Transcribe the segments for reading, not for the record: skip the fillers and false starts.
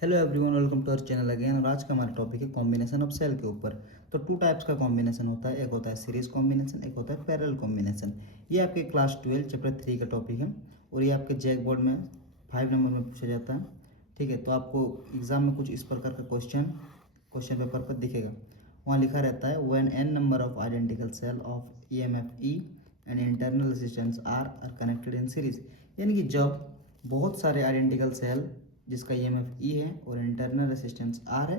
Hello everyone, welcome to our channel again. और आज का हमारा टॉपिक है कॉम्बिनेशन ऑफ सेल के ऊपर। तो टू टाइप्स का कॉम्बिनेशन होता है, एक होता है सीरीज कॉम्बिनेशन, एक होता है पैरेलल कॉम्बिनेशन। ये आपके क्लास 12 चैप्टर 3 का टॉपिक है और ये आपके जैक बोर्ड में 5 नंबर में पूछा जाता है। ठीक है, तो आपको एग्जाम में कुछ इस प्रकार का क्वेश्चन पेपर पर दिखेगा। वहाँ लिखा रहता है when n number of identical cell of EMF E and internal resistance are connected in series. यानी कि जब बहुत सारे आइडेंटिकल सेल जिसका ईएमएफ ई है और इंटरनल रेजिस्टेंस आर है,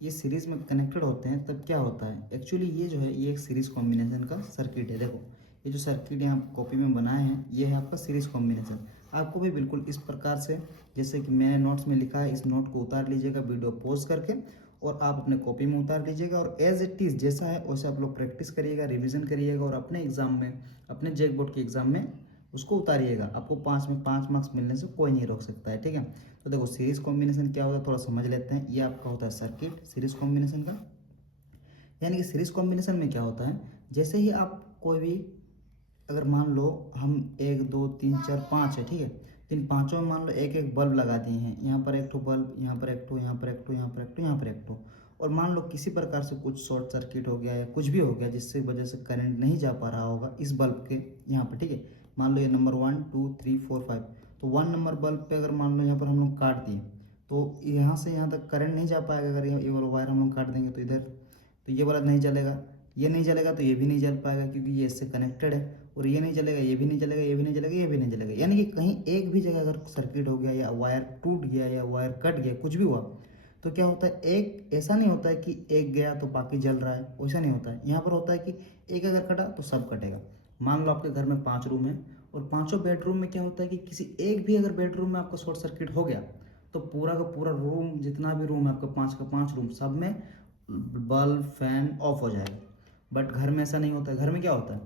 ये सीरीज में कनेक्टेड होते हैं, तब क्या होता है। एक्चुअली ये जो है ये एक सीरीज कॉम्बिनेशन का सर्किट है। देखो ये जो सर्किट यहाँ कॉपी में बनाए हैं ये है आपका सीरीज कॉम्बिनेशन। आपको भी बिल्कुल इस प्रकार से जैसे कि मैंने नोट्स में लिखा है, इस नोट को उतार लीजिएगा वीडियो पॉज करके और आप अपने कॉपी में उतार लीजिएगा और एज इट इज़ जैसा है वैसे आप लोग प्रैक्टिस करिएगा, रिविजन करिएगा और अपने एग्जाम में, अपने जैक बोर्ड के एग्जाम में उसको उतारिएगा। आपको 5 में 5 मार्क्स मिलने से कोई नहीं रोक सकता है। ठीक है, तो देखो सीरीज कॉम्बिनेशन क्या होता है थोड़ा समझ लेते हैं। ये आपका होता है सर्किट सीरीज कॉम्बिनेशन का। यानी कि सीरीज कॉम्बिनेशन में क्या होता है, जैसे ही आप कोई भी, अगर मान लो हम 1 2 3 4 5 है, ठीक है, तो इन पाँचों में मान लो एक एक बल्ब लगा दिए हैं। यहाँ पर एक ठो बल्ब, यहाँ पर एक ठो, यहाँ पर एक ठो, यहाँ पर एक ठो, यहाँ पर एक ठो। और मान लो किसी प्रकार से कुछ शॉर्ट सर्किट हो गया या कुछ भी हो गया जिससे वजह से करंट नहीं जा पा रहा होगा इस बल्ब के यहाँ पर। ठीक है, मान लो ये नंबर 1 2 3 4 5, तो 1 नंबर बल्ब पे अगर मान लो यहाँ पर हम लोग काट दिए तो यहाँ से यहाँ तक करंट नहीं जा पाएगा। अगर ये वाला वायर हम लोग काट देंगे तो इधर, तो ये वाला नहीं चलेगा, ये नहीं चलेगा तो ये भी नहीं चल पाएगा क्योंकि ये इससे कनेक्टेड है। और ये नहीं चलेगा, ये भी नहीं चलेगा, ये भी नहीं चलेगा, ये भी नहीं चलेगा। यानी कि कहीं एक भी जगह अगर सर्किट हो गया या वायर टूट गया या वायर कट गया, कुछ भी हुआ, तो क्या होता है, एक ऐसा नहीं होता है कि एक गया तो बाकी जल रहा है, वैसा नहीं होता है। यहाँ पर होता है कि एक अगर कटा तो सब कटेगा। मान लो आपके घर में 5 रूम है और पाँचों बेडरूम में क्या होता है कि किसी एक भी अगर बेडरूम में आपका शॉर्ट सर्किट हो गया तो पूरा का पूरा रूम, जितना भी रूम है आपका 5 का 5 रूम, सब में बल्ब फैन ऑफ हो जाएगा। बट घर में ऐसा नहीं होता है। घर में क्या होता है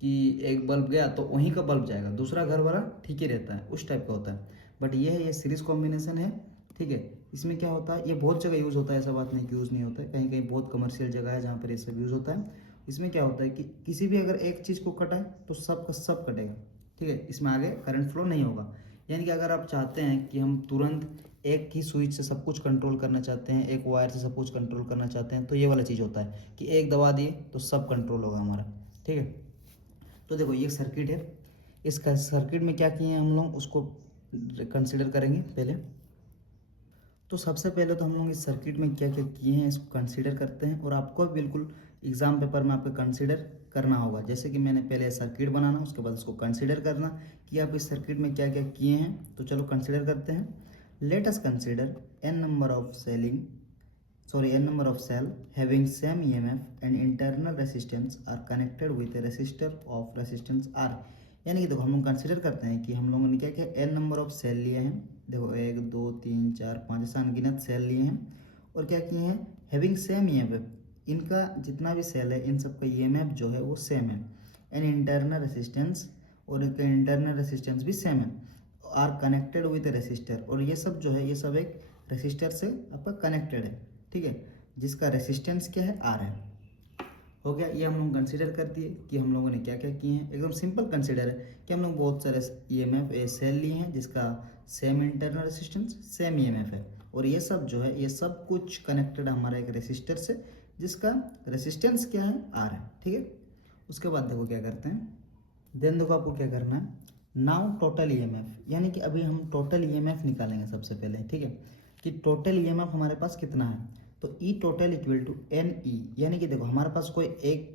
कि एक बल्ब गया तो वहीं का बल्ब जाएगा, दूसरा घर वाला ठीक ही रहता है, उस टाइप का होता है। बट ये है, ये सीरीज कॉम्बिनेशन है। ठीक है, इसमें क्या होता है, ये बहुत जगह यूज़ होता है, ऐसा बात नहीं कि यूज़ नहीं होता है। कहीं कहीं बहुत कमर्शियल जगह है जहाँ पर ये सब यूज़ होता है। इसमें क्या होता है कि किसी भी अगर एक चीज़ को कटा है तो सब का सब कटेगा। ठीक है, इसमें आगे करंट फ्लो नहीं होगा। यानी कि अगर आप चाहते हैं कि हम तुरंत एक ही स्विच से सब कुछ कंट्रोल करना चाहते हैं, एक वायर से सब कुछ कंट्रोल करना चाहते हैं, तो ये वाला चीज़ होता है कि एक दबा दिए तो सब कंट्रोल होगा हमारा। ठीक है, तो देखो ये सर्किट है। इस सर्किट में क्या किए हैं हम लोग उसको कंसिडर करेंगे पहले। तो सबसे पहले तो हम लोग इस सर्किट में क्या क्या किए हैं इसको कंसीडर करते हैं और आपको बिल्कुल एग्जाम पेपर में आपको कंसीडर करना होगा। जैसे कि मैंने पहले सर्किट बनाना, उसके बाद उसको कंसीडर करना कि आप इस सर्किट में क्या क्या किए हैं। तो चलो कंसीडर करते हैं। Late us consider n number of n number of cell having same EMF and internal resistance are connected with a resistor of resistance R। यानी कि देखो हम लोग कंसिडर करते हैं कि हम लोगों ने क्या क्या n नंबर ऑफ सेल लिए हैं। देखो 1 2 3 4 5 ऐसा अनगिनत सेल लिए हैं और क्या किए हैं, हैविंग सेम EMF, इनका जितना भी सेल है इन सब का EMF जो है वो सेम है। एंड इंटरनल रेसिस्टेंस, और इनका इंटरनल रेसिस्टेंस भी सेम है। आर कनेक्टेड विद रेसिस्टर, और ये सब जो है ये सब एक रेसिस्टर से आपका कनेक्टेड है। ठीक है, जिसका रेसिस्टेंस क्या है, आर है। हो गया, ये हम लोग कंसीडर कर दिए कि हम लोगों ने क्या क्या किए हैं। एकदम सिंपल कंसीडर है कि हम लोग बहुत सारे ईएमएफ सेल लिए हैं जिसका same internal resistance same EMF है और ये सब जो है ये सब कुछ कनेक्टेड हमारा एक रेसिस्टर से जिसका रेसिस्टेंस क्या है, आर है। ठीक है, उसके बाद देखो क्या करते हैं, देन देखो आपको क्या करना है, नाउ टोटल ईएमएफ, यानी कि अभी हम टोटल ईएमएफ निकालेंगे सबसे पहले। ठीक है, कि टोटल ईएमएफ हमारे पास कितना है, तो E total equal to N E. यानी कि देखो हमारे पास कोई एक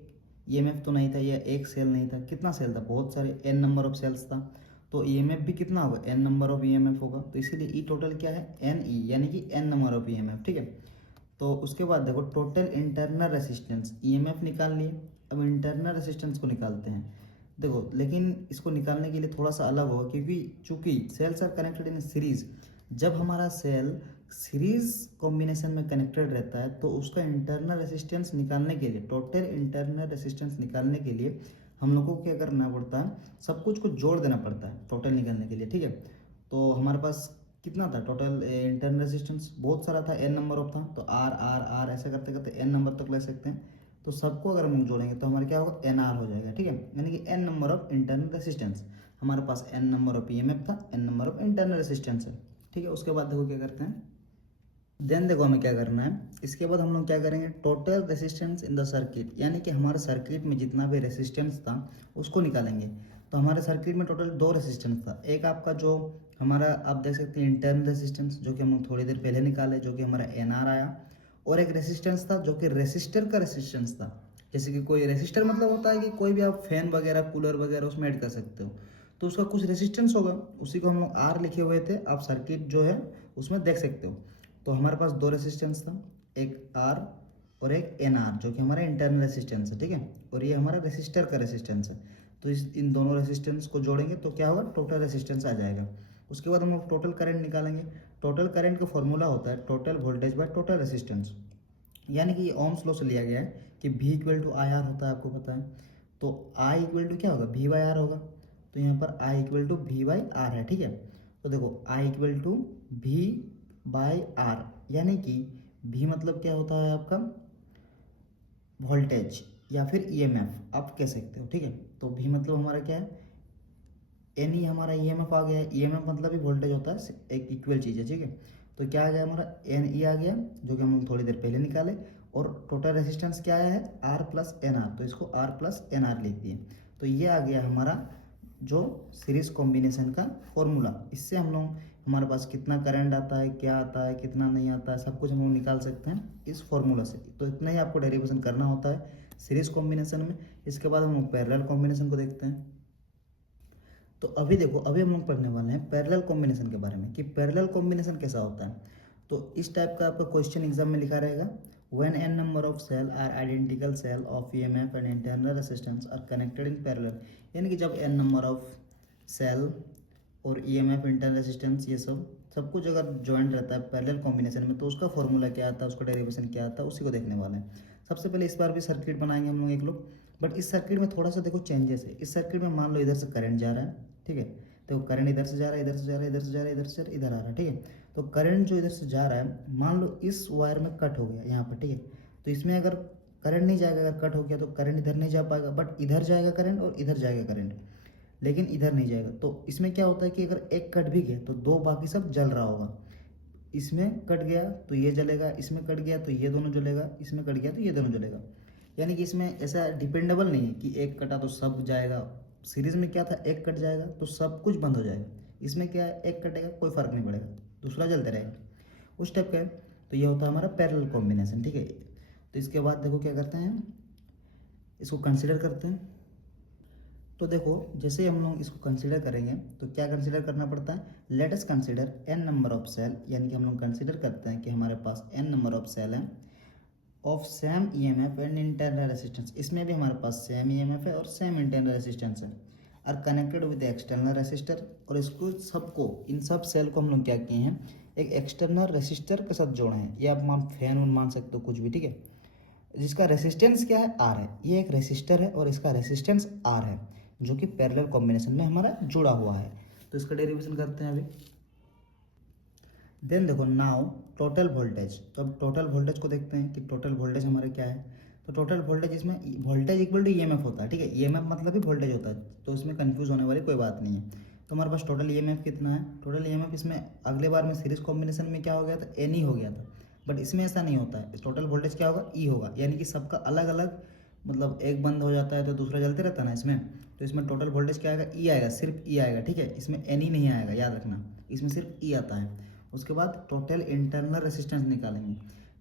ईएमएफ तो नहीं था या एक सेल नहीं था, कितना सेल था, बहुत सारे एन नंबर ऑफ सेल्स था, तो ईएमएफ भी कितना होगा, एन नंबर ऑफ ईएमएफ होगा। तो इसीलिए ई टोटल क्या है, एन ई, यानी कि एन नंबर ऑफ ईएमएफ। ठीक है, तो उसके बाद देखो टोटल इंटरनल रेसिस्टेंस, ईएमएफ निकाल लिए, अब इंटरनल रेसिस्टेंस को निकालते हैं। देखो लेकिन इसको निकालने के लिए थोड़ा सा अलग होगा क्योंकि चूंकि cells are connected in series. जब हमारा सेल सीरीज कॉम्बिनेशन में कनेक्टेड रहता है तो उसका इंटरनल रेसिस्टेंस निकालने के लिए, टोटल इंटरनल रेसिस्टेंस निकालने के लिए हम लोग को क्या करना पड़ता है, सब कुछ को जोड़ देना पड़ता है टोटल निकालने के लिए। ठीक है, तो हमारे पास कितना था टोटल इंटरनल रेजिस्टेंस, बहुत सारा था, एन नंबर ऑफ था, तो आर आर आर ऐसे करते करते एन नंबर तक ले सकते हैं। तो सबको अगर हम जोड़ेंगे तो हमारा क्या होगा, एन आर हो जाएगा। ठीक है, यानी कि n number of internal resistance, हमारे पास एन नंबर ऑफ ईएमएफ था, n number of internal resistance है। ठीक है, उसके बाद देखो क्या करते हैं, देन देखो हमें क्या करना है, इसके बाद हम लोग क्या करेंगे, total resistance in the circuit, यानी कि हमारे सर्किट में जितना भी रेसिस्टेंस था उसको निकालेंगे। तो हमारे सर्किट में टोटल दो रेसिस्टेंस था, एक आपका जो हमारा आप देख सकते हैं इंटरनल रेसिस्टेंस जो कि हम लोग थोड़ी देर पहले निकाले, जो कि हमारा एनआर आया, और एक रेसिस्टेंस था जो कि रेसिस्टर का रेसिस्टेंस था। जैसे कि कोई रेसिस्टर मतलब होता है कि कोई भी आप फैन वगैरह कूलर वगैरह उसमें ऐड कर सकते हो, तो उसका कुछ रेसिस्टेंस होगा, उसी को हम लोग आर लिखे हुए थे, आप सर्किट जो है उसमें देख सकते हो। तो हमारे पास दो रेसिस्टेंस था, एक आर और एक एन आर, जो कि हमारा इंटरनल रेसिस्टेंस है, ठीक है, और ये हमारा रेसिस्टर का रेसिस्टेंस है। तो इन दोनों रेसिस्टेंस को जोड़ेंगे तो क्या होगा, टोटल रेसिस्टेंस आ जाएगा। उसके बाद हम लोग टोटल करंट निकालेंगे। टोटल करंट का फॉर्मूला होता है total voltage by total resistance, यानी कि ये ओम्स लॉ से लिया गया है कि V equal to I R होता है, आपको पता है। तो I इक्वल टू क्या होगा, V बाई आर होगा। तो यहाँ पर I equal to V by R है, ठीक है। तो देखो I equal to V by R, यानी कि V मतलब क्या होता है आपका वोल्टेज या फिर EMF आप कह सकते हो, ठीक है। तो V मतलब हमारा क्या है, एन ही हमारा EMF आ गया है। EMF मतलब ही वोल्टेज होता है, एक इक्वल चीज़ है, ठीक है। तो क्या आ गया हमारा एन ई आ गया, जो कि हम लोग थोड़ी देर पहले निकाले। और टोटल रेजिस्टेंस क्या आया है, आर प्लस एन आर, तो इसको आर प्लस एन आर लिख दिए। तो ये आ गया हमारा जो सीरीज कॉम्बिनेशन का फॉर्मूला। इससे हम लोग हमारे पास कितना करंट आता है, क्या आता है, कितना नहीं आता है, सब कुछ हम लोग निकाल सकते हैं इस फॉर्मूला से। तो इतना ही आपको डेरिवेशन करना होता है सीरीज कॉम्बिनेशन में। इसके बाद हम लोग पैरेलल कॉम्बिनेशन को देखते हैं। तो अभी देखो, अभी हम लोग पढ़ने वाले हैं पैरेलल कॉम्बिनेशन के बारे में कि पैरेलल कॉम्बिनेशन कैसा होता है। तो इस टाइप का आपका क्वेश्चन एग्जाम में लिखा रहेगा, when n number of cell are identical cell of EMF and internal resistance are connected in parallel, यानी कि जब एन नंबर ऑफ सेल और ईएमएफ इंटरनल रेजिस्टेंस ये सब कुछ अगर ज्वाइंट रहता है पैरेलल कॉम्बिनेशन में, तो उसका फॉर्मूला क्या आता है, उसका डेरिवेशन क्या आता है, उसी को देखने वाले हैं। सबसे पहले इस बार भी सर्किट बनाएंगे हम लोग एक लोग, बट इस सर्किट में थोड़ा सा देखो चेंजेस है। इस सर्किट में मान लो इधर से करंट जा रहा है, ठीक है। तो करंट इधर से जा रहा है, इधर से जा रहा है, इधर से जा रहा है, इधर से जा रहा है, इधर आ रहा है, ठीक है। तो करंट जो इधर से जा रहा है, मान लो इस वायर में कट हो गया यहाँ पर, ठीक है। तो इसमें अगर करंट नहीं जाएगा, अगर कट हो गया तो करंट इधर नहीं जा पाएगा, बट इधर जाएगा करंट और इधर जाएगा करंट, लेकिन इधर नहीं जाएगा। तो इसमें क्या होता है कि अगर एक कट भी गया तो दो बाकी सब जल रहा होगा। इसमें कट गया तो ये जलेगा, इसमें कट गया तो ये दोनों जलेगा, इसमें कट गया तो ये दोनों जलेगा। यानी कि इसमें ऐसा डिपेंडेबल नहीं है कि एक कटा तो सब जाएगा। सीरीज में क्या था, एक कट जाएगा तो सब कुछ बंद हो जाएगा। इसमें क्या है, एक कटेगा कोई फर्क नहीं पड़ेगा, दूसरा जलते रहेगा, उस टाइप का है। तो ये होता है हमारा पैरेलल कॉम्बिनेशन, ठीक है। तो इसके बाद देखो क्या करते हैं, इसको कंसिडर करते हैं। तो देखो जैसे हम लोग इसको कंसीडर करेंगे तो क्या कंसीडर करना पड़ता है, let us consider n number of cell, यानी कि हम लोग कंसीडर करते हैं कि हमारे पास एन नंबर ऑफ सेल हैं of same EMF and internal resistance. इसमें भी हमारे पास सेम ईएमएफ है और सेम इंटरनल रेजिस्टेंस है, are connected with external resistor. और इसको सबको, इन सब सेल को हम लोग क्या किए हैं, एक एक्सटर्नल रेसिस्टर के साथ जोड़े हैं। ये आप फैन मान सकते हो, कुछ भी, ठीक है। जिसका रेसिस्टेंस क्या है, आर है। ये एक रेसिस्टर है और इसका रेसिस्टेंस आर है, जो कि पैरेलल कॉम्बिनेशन में हमारा जुड़ा हुआ है। तो इसका डेरिवेशन करते हैं अभी। देन देखो नाउ टोटल वोल्टेज। तो अब टोटल वोल्टेज को देखते हैं कि टोटल वोल्टेज हमारा क्या है। तो टोटल वोल्टेज, इसमें वोल्टेज इक्वल टू ईएमएफ होता है, ठीक है। ईएमएफ मतलब ही वोल्टेज होता है, तो इसमें कंफ्यूज होने वाली कोई बात नहीं है। तो हमारे पास टोटल ईएमएफ कितना है, टोटल ईएमएफ इसमें अगले बार में सीरीज कॉम्बिनेशन में क्या हो गया था, एन ही हो गया था, बट इसमें ऐसा नहीं होता है। टोटल वोल्टेज क्या होगा, ई होगा, यानी कि सबका अलग अलग, मतलब एक बंद हो जाता है तो दूसरा चलते रहता है ना इसमें। तो इसमें टोटल वोल्टेज क्या आएगा, ई आएगा, सिर्फ ई आएगा, ठीक है। इसमें एन ही नहीं आएगा, याद रखना, इसमें सिर्फ ई आता है। उसके बाद टोटल इंटरनल रेसिस्टेंस निकालेंगे।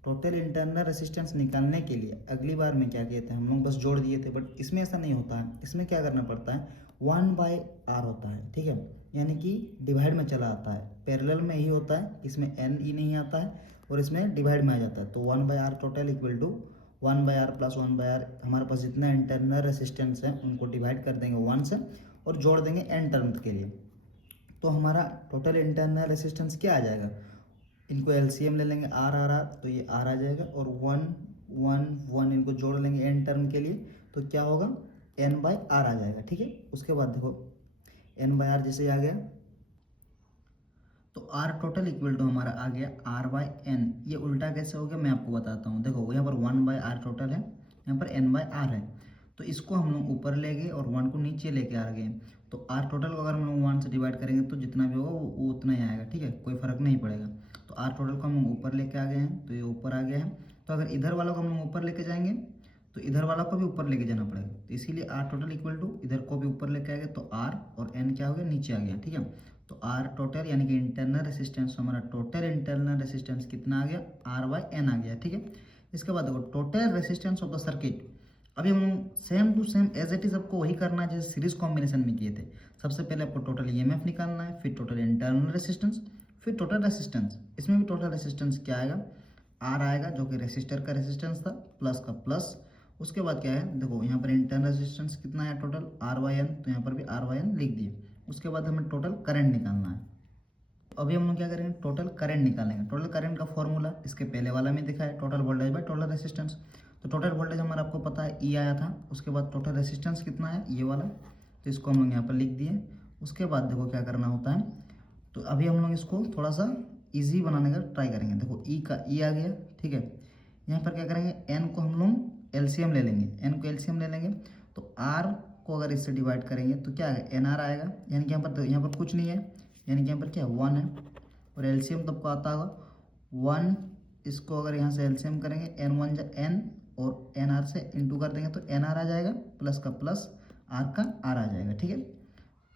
टोटल इंटरनल रेसिस्टेंस निकालने के लिए अगली बार में क्या किए थे हम लोग, बस जोड़ दिए थे, बट इसमें ऐसा नहीं होता है। इसमें क्या करना पड़ता है, 1/r होता है, ठीक है, यानी कि डिवाइड में चला आता है। पैरेलल में ही होता है, इसमें एन ई नहीं आता है और इसमें डिवाइड में आ जाता है। तो 1/r total equal to 1/r plus 1/r, हमारे पास जितना इंटरनल रेसिस्टेंस है उनको डिवाइड कर देंगे 1 से और जोड़ देंगे एन टर्म के लिए। तो हमारा टोटल इंटरनल रेसिस्टेंस क्या आ जाएगा, इनको एलसीएम ले लेंगे, आर आर आर, तो ये आर आ जाएगा, और 1 1 1 इनको जोड़ लेंगे एन टर्म के लिए, तो क्या होगा, एन बाई आर आ जाएगा, ठीक है। उसके बाद देखो एन बाई आर जैसे आ गया, तो आर टोटल इक्वल टू हमारा आ गया आर बाई एन। ये उल्टा कैसे हो गया मैं आपको बताता हूँ। देखो यहाँ पर 1/r टोटल है, यहाँ पर n/r है। तो इसको हम लोग ऊपर ले गए और 1 को नीचे लेके आ गए। तो आर टोटल को अगर हम लोग 1 से डिवाइड करेंगे तो जितना भी होगा वो उतना ही आएगा, ठीक है, कोई फर्क नहीं पड़ेगा। तो आर टोटल को हम लोग ऊपर लेके आ गए हैं, तो ये ऊपर आ गया है। तो अगर इधर वाला को हम लोग ऊपर लेके जाएंगे तो इधर वाला को भी ऊपर लेके जाना पड़ेगा, तो इसीलिए आर टोटल इक्वल टू इधर को भी ऊपर लेके आएगा, तो आर और एन क्या हो गया, नीचे आ गया। ठीक है, तो आर टोटल यानी कि इंटरनल रेसिस्टेंस, हमारा टोटल इंटरनल रेसिस्टेंस कितना आ गया, आर बाई एन आ गया। ठीक है, इसके बाद देखो total resistance of the circuit. अभी हम लोग same to same as it is आपको वही करना है जैसे सीरीज कॉम्बिनेशन में किए थे। सबसे पहले आपको टोटल ईएमएफ निकालना है, फिर टोटल इंटरनल रेसिस्टेंस, फिर टोटल रेसिस्टेंस। इसमें भी टोटल रेसिस्टेंस क्या आएगा, आर आएगा, जो कि रेसिस्टर का रेसिस्टेंस था, प्लस का प्लस। उसके बाद क्या है, देखो यहाँ पर इंटरनल रेसिस्टेंस कितना है टोटल, आर वाई एन, तो यहाँ पर भी आर वाई एन लिख दिए। उसके बाद हमें टोटल करंट निकालना है। अभी हम लोग क्या करेंगे, टोटल करंट निकालेंगे। टोटल करंट का फॉर्मूला इसके पहले वाला में दिखा है, total voltage by total resistance. तो टोटल वोल्टेज हमारा आपको पता है ई आया था। उसके बाद टोटल रेसिस्टेंस कितना है, ये वाला, तो इसको हम लोग यहाँ पर लिख दिए। उसके बाद देखो क्या करना होता है, तो अभी हम लोग इसको थोड़ा सा ईजी बनाने का ट्राई करेंगे। देखो ई का ई आ गया। ठीक है, यहाँ पर क्या करेंगे, एन को हम लोग एलसीएम ले लेंगे, एन को एलसीएम ले लेंगे, तो आर को अगर इससे डिवाइड करेंगे तो क्या आएगा, एन आर आएगा। यानी कि यहाँ पर कुछ नहीं है, यानी कि यहाँ पर क्या है, 1 है। और एलसीएम तो आपको आता होगा 1, इसको अगर यहाँ से एलसीएम करेंगे, एन वन जा एन, और एन आर से इंटू कर देंगे तो एन आर आ जाएगा, प्लस का प्लस, आर का आर आ जाएगा। ठीक है,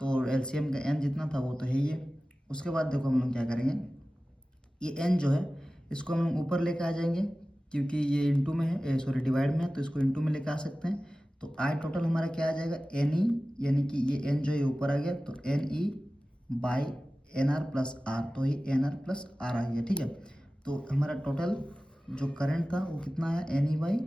तो एलसीएम का एन जितना था वो तो है ही है। उसके बाद देखो हम लोग क्या करेंगे, ये एन जो है इसको हम लोग ऊपर लेके आ जाएंगे, क्योंकि ये इंटू में है, सॉरी डिवाइड में है, तो इसको इंटू में लेके आ सकते हैं। तो आई टोटल हमारा क्या आ जाएगा, एन ई, यानी कि ये एन जो है ऊपर आ गया, तो n E by n R plus R, तो ये एन आर प्लस आर आ गया। ठीक है, तो हमारा टोटल जो करंट था वो कितना है, n E by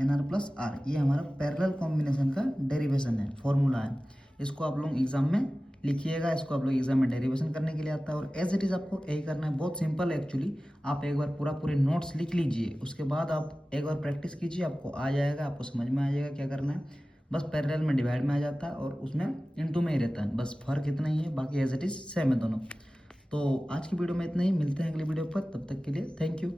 n R plus R. ये हमारा पैरेलल कॉम्बिनेशन का डेरिवेशन है, फॉर्मूला है। इसको आप लोग एग्जाम में लिखिएगा, इसको आप लोग एग्जाम में डेरिवेशन करने के लिए आता है, और एज इट इज़ आपको यही करना है। बहुत सिंपल है एक्चुअली। आप एक बार पूरे नोट्स लिख लीजिए, उसके बाद आप एक बार प्रैक्टिस कीजिए, आपको आ जाएगा, आपको समझ में आ जाएगा क्या करना है। बस पैरेलल में डिवाइड में आ जाता है और उसमें इनटू में ही रहता है, बस फर्क इतना ही है, बाकी एज इट इज़ सेम है दोनों। तो आज की वीडियो में इतना ही, मिलते हैं अगली वीडियो पर, तब तक के लिए थैंक यू।